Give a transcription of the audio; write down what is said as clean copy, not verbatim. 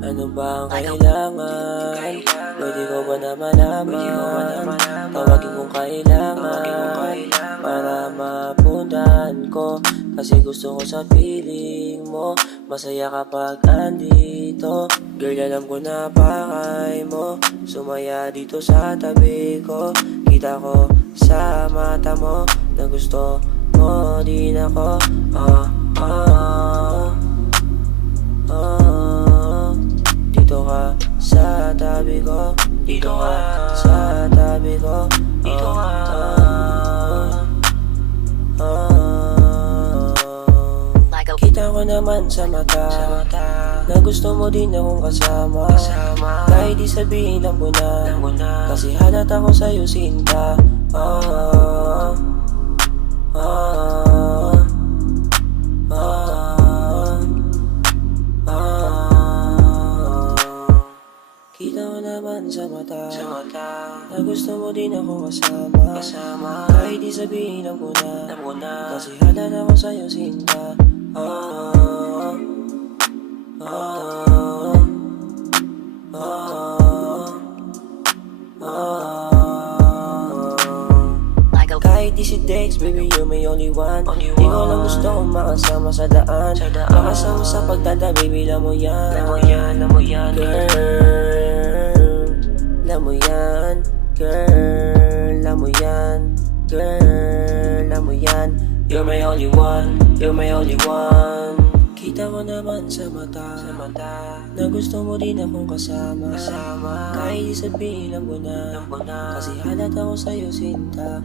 Ano ba ang kailangan? Pwede ko ba na malaman? Tawagin kung kailangan para mapuntahan ko. Kasi gusto ko sa piling mo. Masaya kapag andito. Girl, alam ko na pakay mo. Sumaya dito sa tabi ko. Kita ko sa mata mo na gusto mo din ako. Dito ka sa tabi ko. Dito ka sa tabi ko. Dito ka. Kita ko naman sa mata na gusto mo din akong kasama. Kahit di sabihin lang ko na, kasi halata ko sa'yo sinta. Kita ko naman sa mata na gusto mo din akong kasama. Kahit di sabihin lang ko na, kasi halata ko sa'yo sinta. Kahit di si Dex, baby, you're my only one. Di ko lang gusto kung makasama sa daan. Makasama sa pagdada, baby, alam mo yan. Girl, alam mo yan. Girl, alam mo yan. Girl, alam mo yan. You're my only one. You're my only one. Kita ko naman sa mata na gusto mo din akong kasama. Kahit di sabihin lang ko na, kasi halata ko sa'yo sinta.